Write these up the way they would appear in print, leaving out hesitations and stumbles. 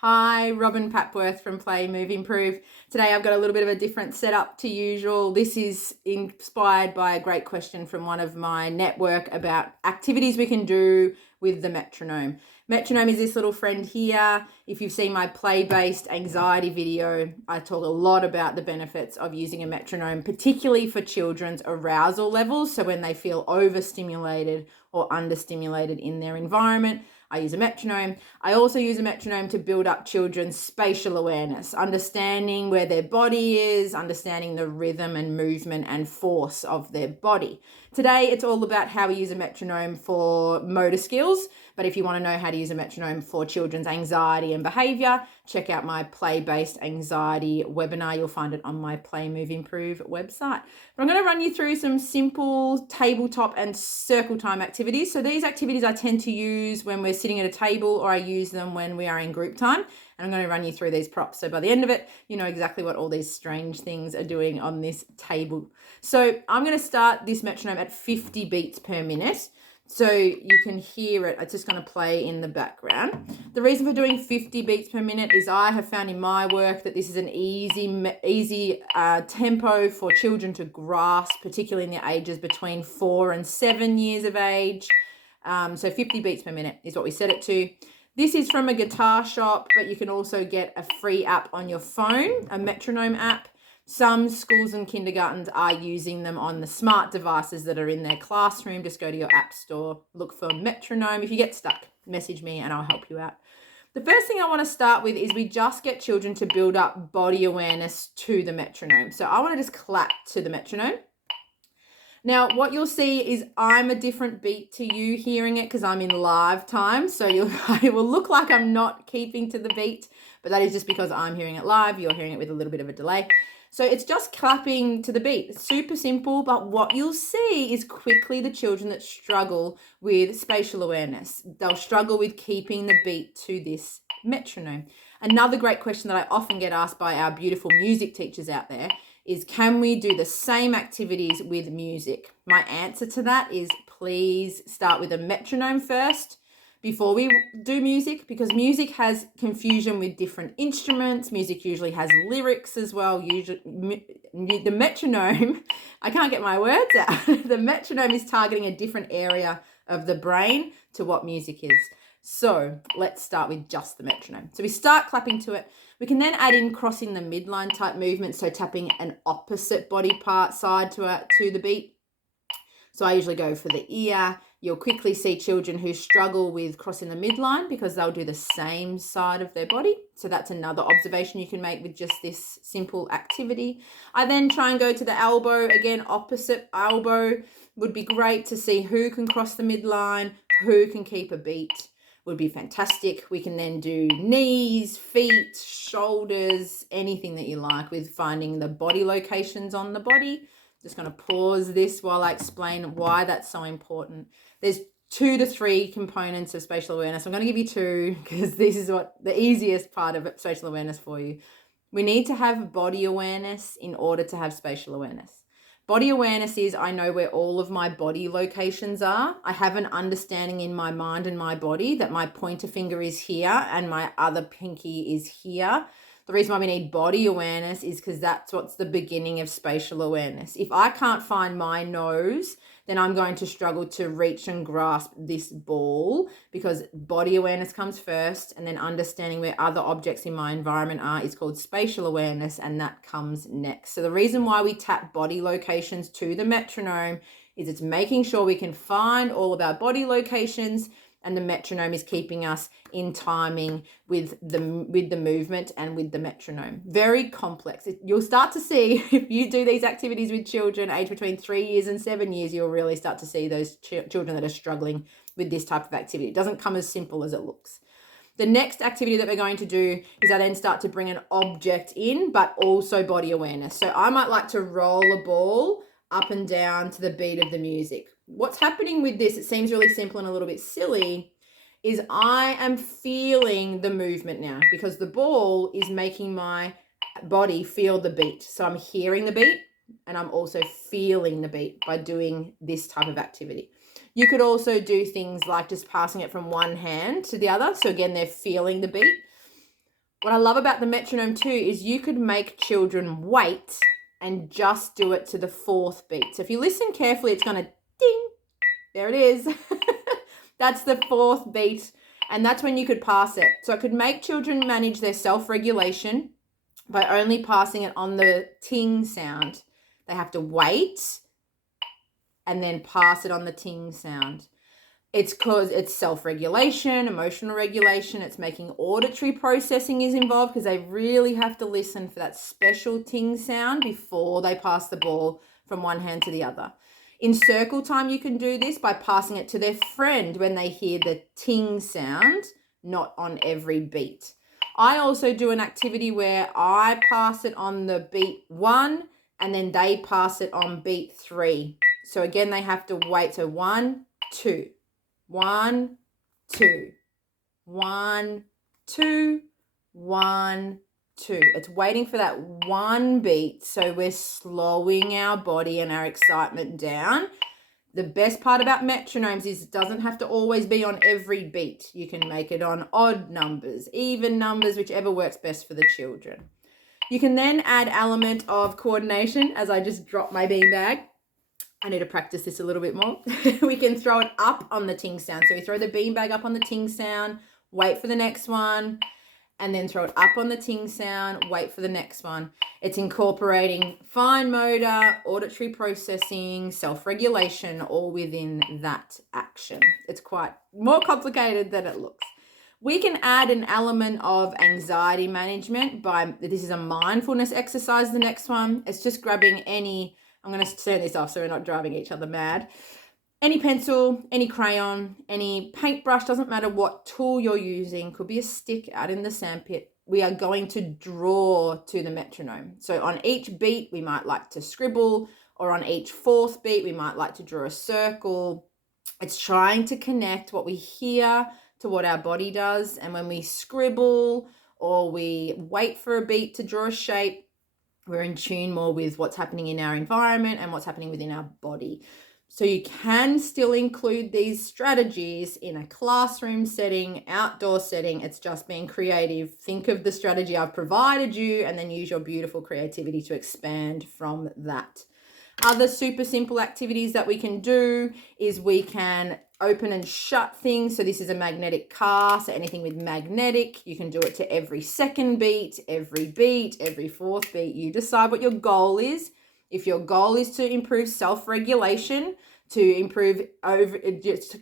Hi, Robin Papworth from Play Move Improve. Today I've got a little bit of a different setup to usual. This is inspired by a great question from one of my network about activities we can do with the metronome. Metronome is this little friend here. If you've seen my play-based anxiety video, I talk a lot about the benefits of using a metronome, particularly for children's arousal levels. So when they feel overstimulated or understimulated in their environment, I use a metronome. I also use a metronome to build up children's spatial awareness, understanding where their body is, understanding the rhythm and movement and force of their body. Today, it's all about how we use a metronome for motor skills. But if you want to know how to use a metronome for children's anxiety and behavior, check out my play-based anxiety webinar. You'll find it on my Play Move Improve website. But I'm going to run you through some simple tabletop and circle time activities. So these activities I tend to use when we're sitting at a table, or I use them when we are in group time. And I'm going to run you through these props. So by the end of it, you know exactly what all these strange things are doing on this table. So I'm going to start this metronome at 50 beats per minute. So you can hear it. It's just going to play in the background. The reason for doing 50 beats per minute is I have found in my work that this is an easy tempo for children to grasp, particularly in the ages between 4 and 7 years of age. So 50 beats per minute is what we set it to. This is from a guitar shop, but you can also get a free app on your phone, a metronome app. Some schools and kindergartens are using them on the smart devices that are in their classroom. Just go to your app store, look for metronome. If you get stuck, message me and I'll help you out. The first thing I want to start with is we just get children to build up body awareness to the metronome. So I want to just clap to the metronome. Now, what you'll see is I'm a different beat to you hearing it because I'm in live time. So it will look like I'm not keeping to the beat, but that is just because I'm hearing it live. You're hearing it with a little bit of a delay. So it's just clapping to the beat. It's super simple, but what you'll see is quickly the children that struggle with spatial awareness. They'll struggle with keeping the beat to this metronome. Another great question that I often get asked by our beautiful music teachers out there is, can we do the same activities with music? My answer to that is, please start with a metronome first before we do music, because music has confusion with different instruments. Music usually has lyrics as well. Usually, the metronome, I can't get my words out. The metronome is targeting a different area of the brain to what music is. So let's start with just the metronome. So we start clapping to it. We can then add in crossing the midline type movement, so tapping an opposite body part side to the beat. So I usually go for the ear. You'll quickly see children who struggle with crossing the midline because they'll do the same side of their body. So that's another observation you can make with just this simple activity. I then try and go to the elbow. Again, opposite elbow would be great to see who can cross the midline, who can keep a beat. Would be fantastic. We can then do knees, feet, shoulders, anything that you like with finding the body locations on the body. Just going to pause this while I explain why that's so important. There's 2 to 3 components of spatial awareness. I'm going to give you 2 because this is what the easiest part of spatial awareness for you. We need to have body awareness in order to have spatial awareness. Body awareness is, I know where all of my body locations are. I have an understanding in my mind and my body that my pointer finger is here and my other pinky is here. The reason why we need body awareness is because that's what's the beginning of spatial awareness. If I can't find my nose, then I'm going to struggle to reach and grasp this ball, because body awareness comes first, and then understanding where other objects in my environment are is called spatial awareness, and that comes next. So the reason why we tap body locations to the metronome is it's making sure we can find all of our body locations, and the metronome is keeping us in timing with the movement and with the metronome. Very complex. You'll start to see, if you do these activities with children aged between 3 years and 7 years, you'll really start to see those children that are struggling with this type of activity. It doesn't come as simple as it looks. The next activity that we're going to do is I then start to bring an object in, but also body awareness. So I might like to roll a ball up and down to the beat of the music. What's happening with this, it seems really simple and a little bit silly, is I am feeling the movement now because the ball is making my body feel the beat. So I'm hearing the beat and I'm also feeling the beat by doing this type of activity. You could also do things like just passing it from one hand to the other. So again, they're feeling the beat. What I love about the metronome too is you could make children wait and just do it to the 4th beat. So if you listen carefully, it's going to ding. There it is. That's the 4th beat. And that's when you could pass it. So it could make children manage their self-regulation by only passing it on the ting sound. They have to wait and then pass it on the ting sound. It's because it's self-regulation, emotional regulation. It's making auditory processing is involved because they really have to listen for that special ting sound before they pass the ball from one hand to the other. In circle time, you can do this by passing it to their friend when they hear the ting sound, not on every beat. I also do an activity where I pass it on the beat 1 and then they pass it on beat 3. So again, they have to wait. So 1, 2, 1, 2, 1, 2, 1, 2. It's waiting for that one beat. So we're slowing our body and our excitement down. The best part about metronomes is it doesn't have to always be on every beat. You can make it on odd numbers, even numbers, whichever works best for the children. You can then add element of coordination as I just drop my beanbag. I need to practice this a little bit more. We can throw it up on the ting sound. So we throw the beanbag up on the ting sound, wait for the next one, and then throw it up on the ting sound, wait for the next one. It's incorporating fine motor, auditory processing, self-regulation, all within that action. It's quite more complicated than it looks. We can add an element of anxiety management this is a mindfulness exercise, the next one. It's just grabbing I'm going to turn this off so we're not driving each other mad. Any pencil, any crayon, any paintbrush, doesn't matter what tool you're using, could be a stick out in the sandpit. We are going to draw to the metronome. So on each beat, we might like to scribble, or on each 4th beat, we might like to draw a circle. It's trying to connect what we hear to what our body does. And when we scribble or we wait for a beat to draw a shape, we're in tune more with what's happening in our environment and what's happening within our body. So you can still include these strategies in a classroom setting, outdoor setting. It's just being creative. Think of the strategy I've provided you and then use your beautiful creativity to expand from that. Other super simple activities that we can do is we can open and shut things. So this is a magnetic car. So anything with magnetic, you can do it to every 2nd beat, every 4th beat. You decide what your goal is. If your goal is to improve self-regulation, to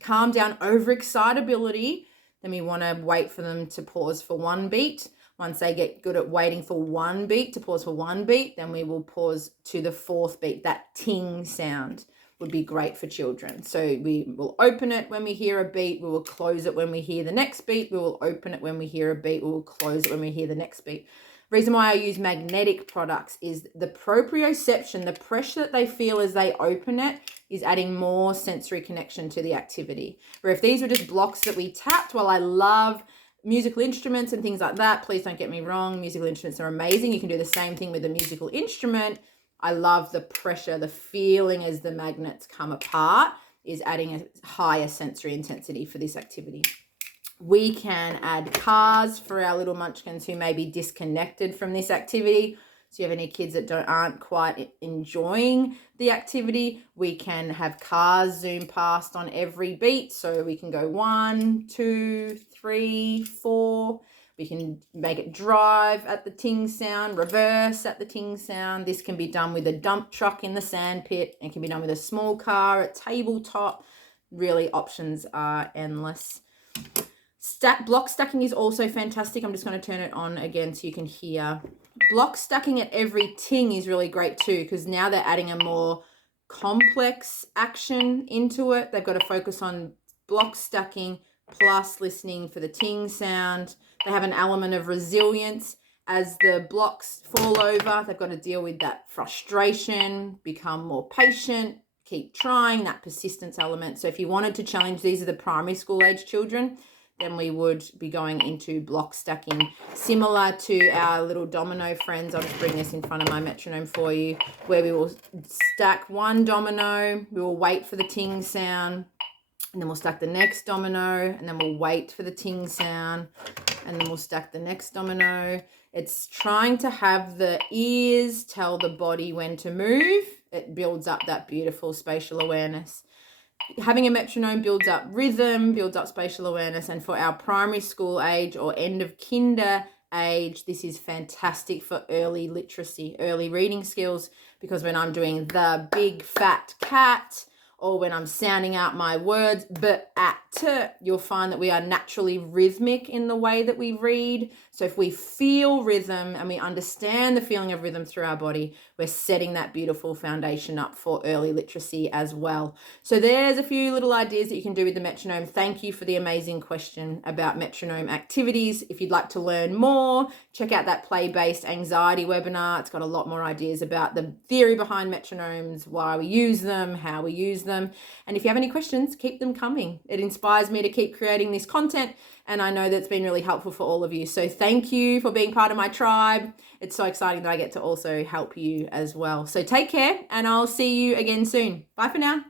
calm down overexcitability, then we want to wait for them to pause for one beat. Once they get good at waiting for one beat, to pause for one beat, then we will pause to the 4th beat. That ting sound would be great for children. So we will open it when we hear a beat. We will close it when we hear the next beat. We will open it when we hear a beat. We will close it when we hear the next beat. Reason why I use magnetic products is the proprioception, the pressure that they feel as they open it is adding more sensory connection to the activity. Where if these were just blocks that we tapped, while I love musical instruments and things like that, please don't get me wrong, musical instruments are amazing. You can do the same thing with a musical instrument. I love the pressure, the feeling as the magnets come apart is adding a higher sensory intensity for this activity. We can add cars for our little munchkins who may be disconnected from this activity. So you have any kids that aren't quite enjoying the activity, we can have cars zoom past on every beat. So we can go 1, 2, 3, 4. We can make it drive at the ting sound, reverse at the ting sound. This can be done with a dump truck in the sand pit. It can be done with a small car at tabletop. Really, options are endless. Block stacking is also fantastic. I'm just going to turn it on again so you can hear. Block stacking at every ting is really great too, because now they're adding a more complex action into it. They've got to focus on block stacking plus listening for the ting sound. They have an element of resilience. As the blocks fall over, they've got to deal with that frustration, become more patient, keep trying, that persistence element. So if you wanted to challenge, these are the primary school age children, then we would be going into block stacking, similar to our little domino friends. I'll just bring this in front of my metronome for you, where we will stack one domino, we will wait for the ting sound, and then we'll stack the next domino, and then we'll wait for the ting sound, And then we'll stack the next domino. It's trying to have the ears tell the body when to move. It builds up that beautiful spatial awareness. Having a metronome builds up rhythm, builds up spatial awareness. And for our primary school age or end of kinder age, this is fantastic for early literacy, early reading skills, because when I'm doing the big fat cat, or when I'm sounding out my words, but at, you'll find that we are naturally rhythmic in the way that we read. So if we feel rhythm and we understand the feeling of rhythm through our body, we're setting that beautiful foundation up for early literacy as well. So there's a few little ideas that you can do with the metronome. Thank you for the amazing question about metronome activities. If you'd like to learn more, check out that play-based anxiety webinar. It's got a lot more ideas about the theory behind metronomes, why we use them, how we use them. And if you have any questions, keep them coming. It inspires me to keep creating this content, and I know that's been really helpful for all of you. So thank you for being part of my tribe. It's so exciting that I get to also help you as well. So take care, and I'll see you again soon. Bye for now.